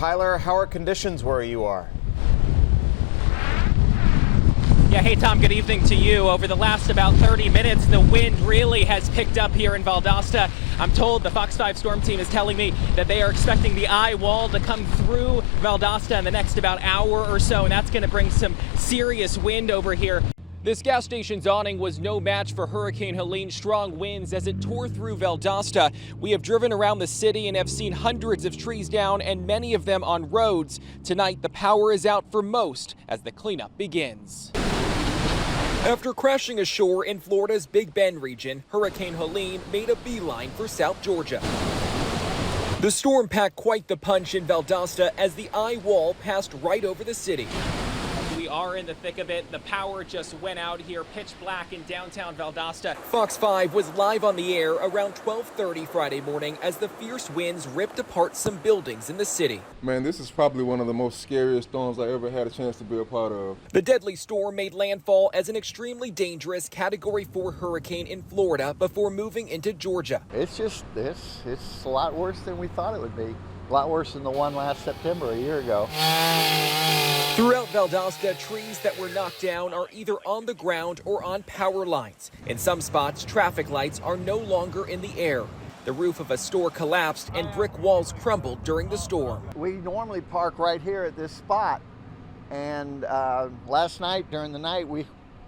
Tyler, how are conditions where you are? Yeah, hey Tom, good evening to you. Over the last about 30 minutes, the wind really has picked up here in Valdosta. I'm told the Fox 5 storm team is telling me that they are expecting the eye wall to come through Valdosta in the next about hour or so, and that's going to bring some serious wind over here. This gas station's awning was no match for Hurricane Helene's strong winds as it tore through Valdosta. We have driven around the city and have seen hundreds of trees down and many of them on roads. Tonight, the power is out for most as the cleanup begins. After crashing ashore in Florida's Big Bend region, Hurricane Helene made a beeline for South Georgia. The storm packed quite the punch in Valdosta as the eye wall passed right over the city. We are in the thick of it. The power just went out here, pitch black in downtown Valdosta. Fox 5 was live on the air around 12:30 Friday morning as the fierce winds ripped apart some buildings in the city. Man, this is probably one of the most scariest storms I ever had a chance to be a part of. The deadly storm made landfall as an extremely dangerous Category 4 hurricane in Florida before moving into Georgia. It's a lot worse than we thought it would be. A lot worse than the one last September, a year ago. Throughout Valdosta, trees that were knocked down are either on the ground or on power lines. In some spots, traffic lights are no longer in the air. The roof of a store collapsed and brick walls crumbled during the storm. We normally park right here at this spot. And last night, during the night, we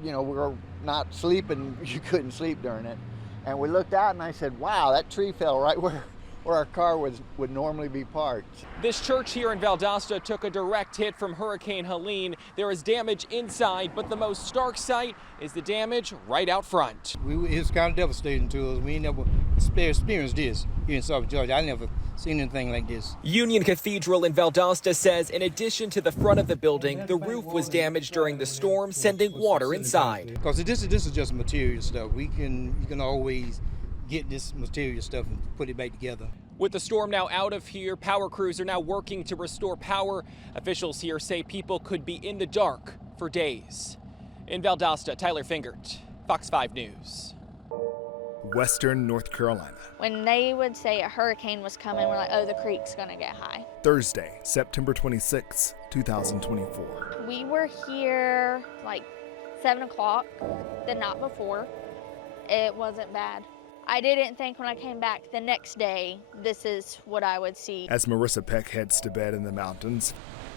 were not sleeping. You couldn't sleep during it. And we looked out and I said, wow, that tree fell right where our car would normally be parked. This church here in Valdosta took a direct hit from Hurricane Helene. There is damage inside, but the most stark sight is the damage right out front. It's kind of devastating to us. We never experienced this here in South Georgia. I never seen anything like this. Union Cathedral in Valdosta says in addition to the front of the building, the roof was damaged during the storm, sending water inside. Because this is just material stuff. You can always get this material stuff and put it back together. With the storm now out of here, power crews are now working to restore power. Officials here say people could be in the dark for days. In Valdosta, Tyler Fingert, Fox 5 News. Western North Carolina. When they would say a hurricane was coming, we're like, oh, the creek's gonna get high. Thursday, September 26, 2024. We were here like 7 o'clock the night before. It wasn't bad. I didn't think when I came back the next day, this is what I would see. As Marissa Peck heads to bed in the mountains,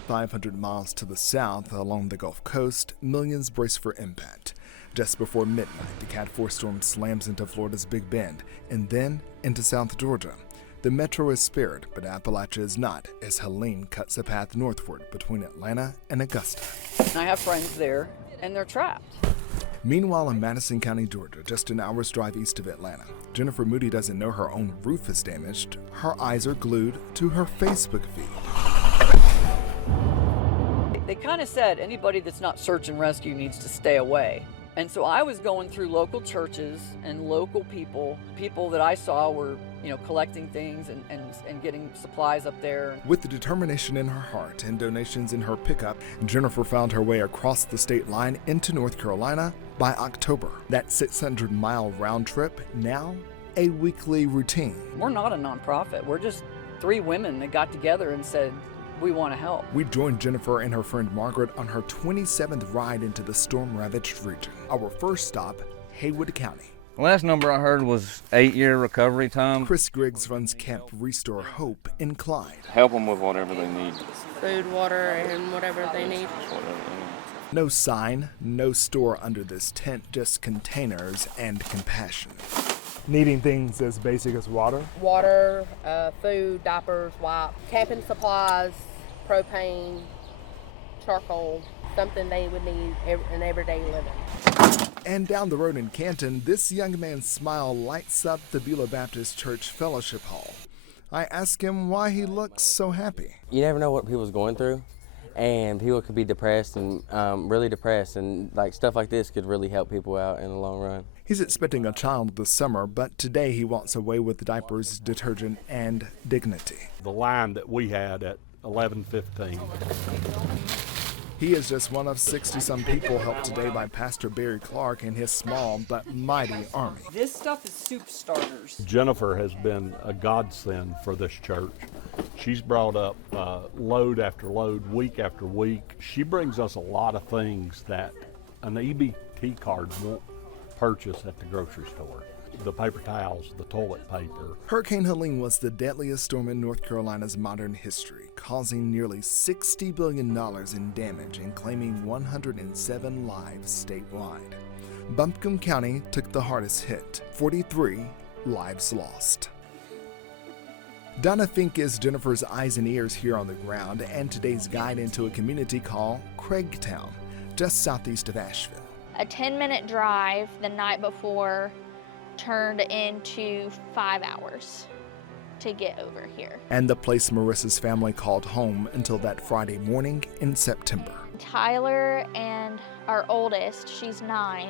500 miles to the south along the Gulf Coast, millions brace for impact. Just before midnight, the Cat 4 storm slams into Florida's Big Bend and then into South Georgia. The metro is spared, but Appalachia is not, as Helene cuts a path northward between Atlanta and Augusta. I have friends there, and they're trapped. Meanwhile, in Madison County, Georgia, just an hour's drive east of Atlanta, Jennifer Moody doesn't know her own roof is damaged. Her eyes are glued to her Facebook feed. They kind of said anybody that's not search and rescue needs to stay away. And so I was going through local churches and local people that I saw were, collecting things and getting supplies up there. With the determination in her heart and donations in her pickup, Jennifer found her way across the state line into North Carolina by October. That 600-mile round trip, now a weekly routine. We're not a nonprofit. We're just 3 women that got together and said, we want to help. We joined Jennifer and her friend Margaret on her 27th ride into the storm-ravaged region. Our first stop, Haywood County. The last number I heard was 8-year recovery time. Chris Griggs runs Camp Restore Hope in Clyde. Help them with whatever they need. Food, water, and whatever they need. No sign, no store under this tent, just containers and compassion. Needing things as basic as water? Water, food, diapers, wipes, camping supplies, propane, charcoal, something they would need in everyday living. And down the road in Canton, this young man's smile lights up the Beulah Baptist Church Fellowship Hall. I ask him why he looks so happy. You never know what people's going through, and people could be depressed and really depressed, and stuff like this could really help people out in the long run. He's expecting a child this summer, but today he walks away with diapers, detergent, and dignity. The line that we had at 11:15. He is just one of 60-some people helped today by Pastor Barry Clark and his small but mighty army. This stuff is soup starters. Jennifer has been a godsend for this church. She's brought up load after load, week after week. She brings us a lot of things that an EBT card won't purchase at the grocery store. The paper towels, the toilet paper. Hurricane Helene was the deadliest storm in North Carolina's modern history, causing nearly $60 billion in damage and claiming 107 lives statewide. Buncombe County took the hardest hit, 43 lives lost. Donna Fink is Jennifer's eyes and ears here on the ground and today's guide into a community called Craigtown, just southeast of Asheville. A 10-minute drive the night before turned into 5 hours to get over here. And the place Marissa's family called home until that Friday morning in September. Tyler and our oldest, she's 9,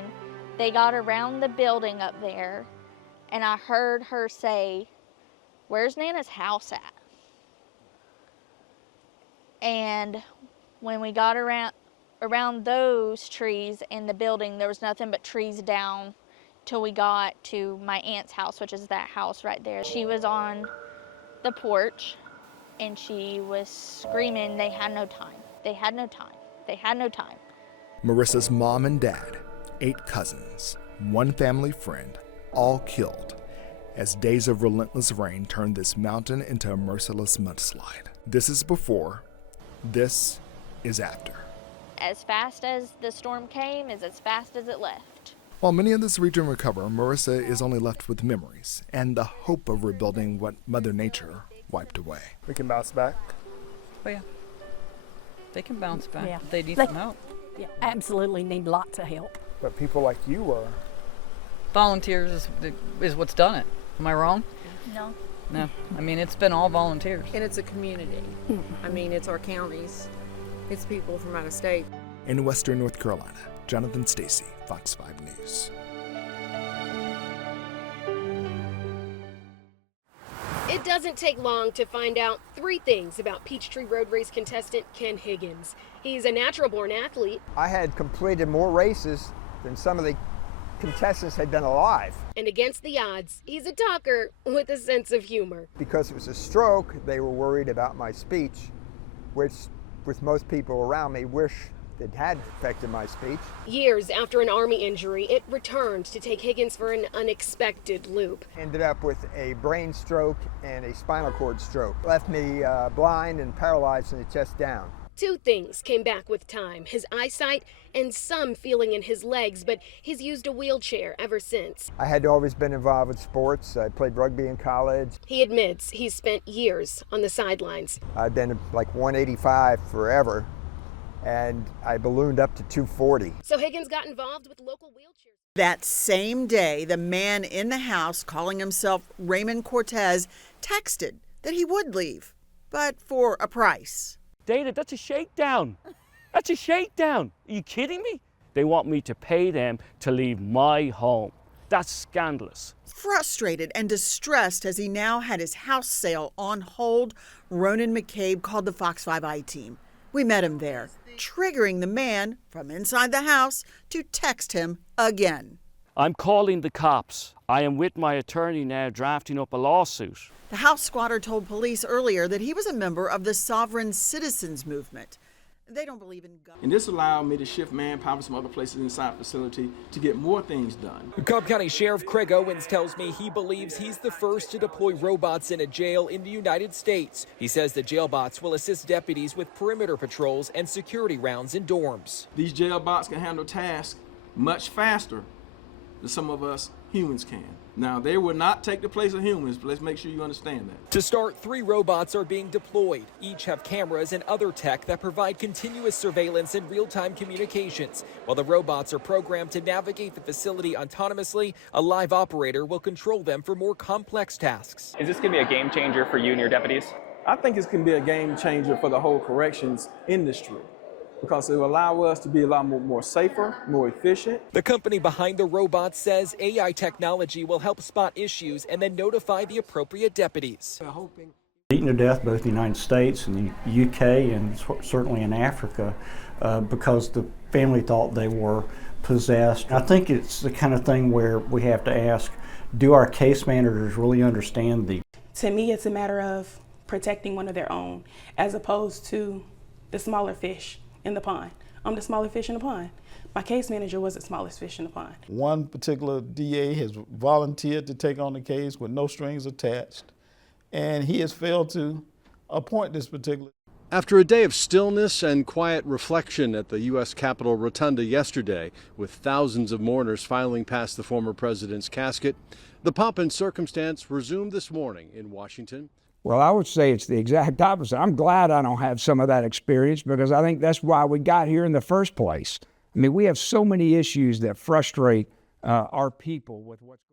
they got around the building up there and I heard her say, "Where's Nana's house at?" And when we got around those trees in the building, there was nothing but trees down till we got to my aunt's house, which is that house right there. She was on the porch and she was screaming, "They had no time. They had no time. They had no time." Marissa's mom and dad, 8 cousins, 1 family friend, all killed as days of relentless rain turned this mountain into a merciless mudslide. This is before, this is after. As fast as the storm came is as fast as it left. While many in this region recover, Marissa is only left with memories and the hope of rebuilding what Mother Nature wiped away. We can bounce back. Oh yeah, they can bounce back. Yeah. They need some help. Yeah, absolutely need lots of help. But people like you are. Volunteers is what's done it. Am I wrong? No. No. I mean, it's been all volunteers. And it's a community. I mean, it's our counties. It's people from out of state. In Western North Carolina, Jonathan Stacy, Fox 5 News. It doesn't take long to find out 3 things about Peachtree Road Race contestant Ken Higgins. He's a natural-born athlete. I had completed more races than some of the contestants had been alive. And against the odds, he's a talker with a sense of humor. Because it was a stroke, they were worried about my speech, which with most people around me wish it had affected my speech. Years after an Army injury, it returned to take Higgins for an unexpected loop. Ended up with a brain stroke and a spinal cord stroke. Left me blind and paralyzed from the chest down. 2 things came back with time, his eyesight and some feeling in his legs, but he's used a wheelchair ever since. I had always been involved with sports. I played rugby in college. He admits he's spent years on the sidelines. I've been like 185 forever, and I ballooned up to 240. So Higgins got involved with local wheelchairs. That same day, the man in the house calling himself Raymond Cortez texted that he would leave, but for a price. Data, that's a shakedown. That's a shakedown. Are you kidding me? They want me to pay them to leave my home. That's scandalous. Frustrated and distressed as he now had his house sale on hold, Ronan McCabe called the Fox 5 I-team. We met him there, triggering the man from inside the house to text him again. I'm calling the cops. I am with my attorney now drafting up a lawsuit. The house squatter told police earlier that he was a member of the Sovereign Citizens Movement. They don't believe in government. And this allowed me to shift manpower from other places inside the facility to get more things done. Cobb County Sheriff Craig Owens tells me he believes he's the first to deploy robots in a jail in the United States. He says the jail bots will assist deputies with perimeter patrols and security rounds in dorms. These jail bots can handle tasks much faster than some of us humans can. Now, they will not take the place of humans, but let's make sure you understand that. To start, 3 robots are being deployed. Each have cameras and other tech that provide continuous surveillance and real-time communications. While the robots are programmed to navigate the facility autonomously, a live operator will control them for more complex tasks. Is this going to be a game changer for you and your deputies? I think it's going to be a game changer for the whole corrections industry, because it will allow us to be a lot more safer, more efficient. The company behind the robots says AI technology will help spot issues and then notify the appropriate deputies. We're hoping Beaten to death both in the United States and the UK and certainly in Africa because the family thought they were possessed. I think it's the kind of thing where we have to ask, do our case managers really understand the... To me, it's a matter of protecting one of their own as opposed to the smaller fish in the pond. I'm the smaller fish in the pond. My case manager was the smallest fish in the pond. One particular DA has volunteered to take on the case with no strings attached, and he has failed to appoint this particular. After a day of stillness and quiet reflection at the U.S. Capitol Rotunda yesterday, with thousands of mourners filing past the former president's casket, the pomp and circumstance resumed this morning in Washington. Well, I would say it's the exact opposite. I'm glad I don't have some of that experience because I think that's why we got here in the first place. I mean, we have so many issues that frustrate our people with what's